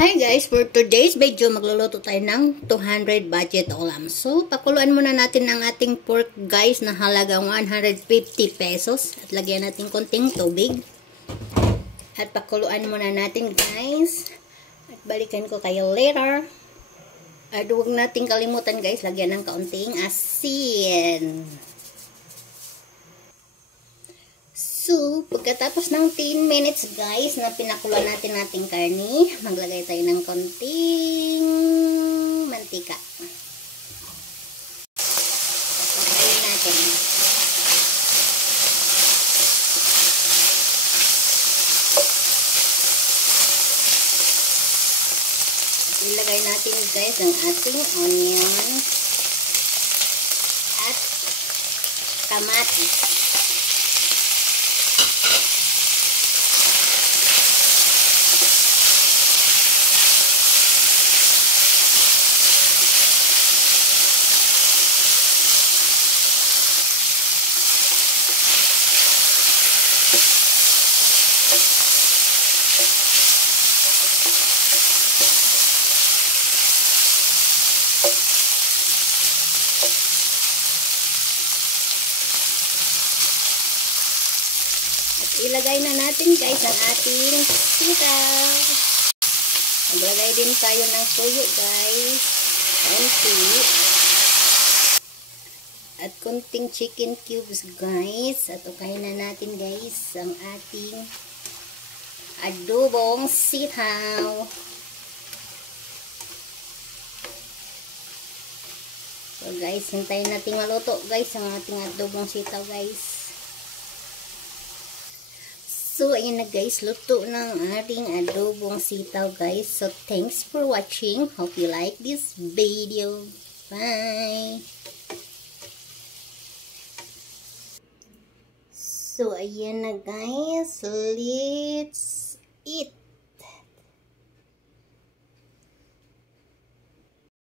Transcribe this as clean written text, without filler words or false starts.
Hi guys, for today's video magluluto tayo ng 200 budget ulam. So, pakuluan muna natin ang ating pork guys na halagang 150 pesos. At lagyan natin konting tubig. At pakuluan muna natin guys. At balikan ko kayo later. At huwag natin kalimutan guys, lagyan ng kaunting asin. So, pagkatapos ng 10 minutes guys na pinakuluan natin ating karni, maglagay tayo ng konting mantika. Pagkain natin. Ilagay natin guys ang ating onion at kamatis. Ilagay na natin guys ang ating sitaw. Maglagay din tayo ng tuyo guys. Konti. At konting chicken cubes guys. At ukahin na natin guys ang ating adobong sitaw. So guys, hintayin natin maluto guys ang ating adobong sitaw guys. So, ayan na guys, luto ng ating adobong sitaw guys. So, thanks for watching. Hope you like this video. Bye! So, ayan na guys. Let's eat!